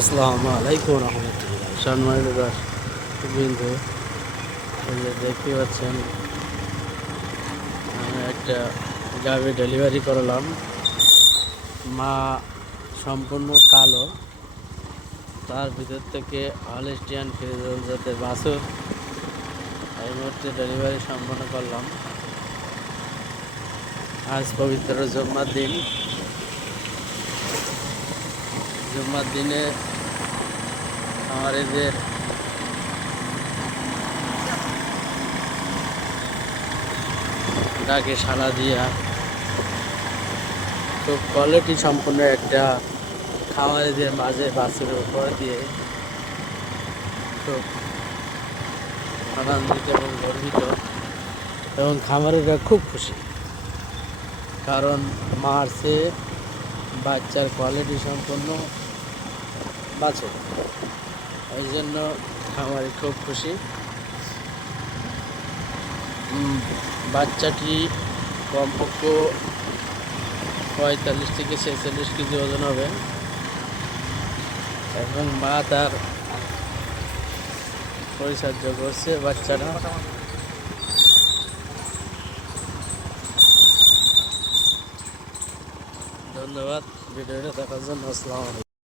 আসসালামু আলাইকুম রহমতুল্লাহ। সম্মানিত বিন্দু এই যে দেখতে পাচ্ছেন, আমি একটা গাভি ডেলিভারি করলাম। মা সম্পূর্ণ কালো। তার ভিতর থেকে হলিস্টিয়ান ফিরোজ যাতে বাছুর। এই মুহূর্তে ডেলিভারি সম্পন্ন করলাম। আজ পবিত্র জুম্মার দিন। জুম্মার দিনে আমার এই যে ডাকে সাড়া দিয়া খুব কোয়ালিটি সম্পূর্ণ একটা খামারিদের মাঝে বাসের উপর দিয়ে খুব আনন্দিত এবং গর্বিত এবং খামারিরা খুব খুশি। কারণ মার্চে বাচ্চার কোয়ালিটি সম্পন্ন বাছুর এই জন্য খামারি খুব খুশি। বাচ্চাটি কমপক্ষে পঁয়তাল্লিশ থেকে ছেচল্লিশ কেজি ওজন হবে। এবং মা তার পরিচর্যা করছে বাচ্চাটা ধন্যবাদ, ভিডিওটা দেখার জন্য। আসসালামু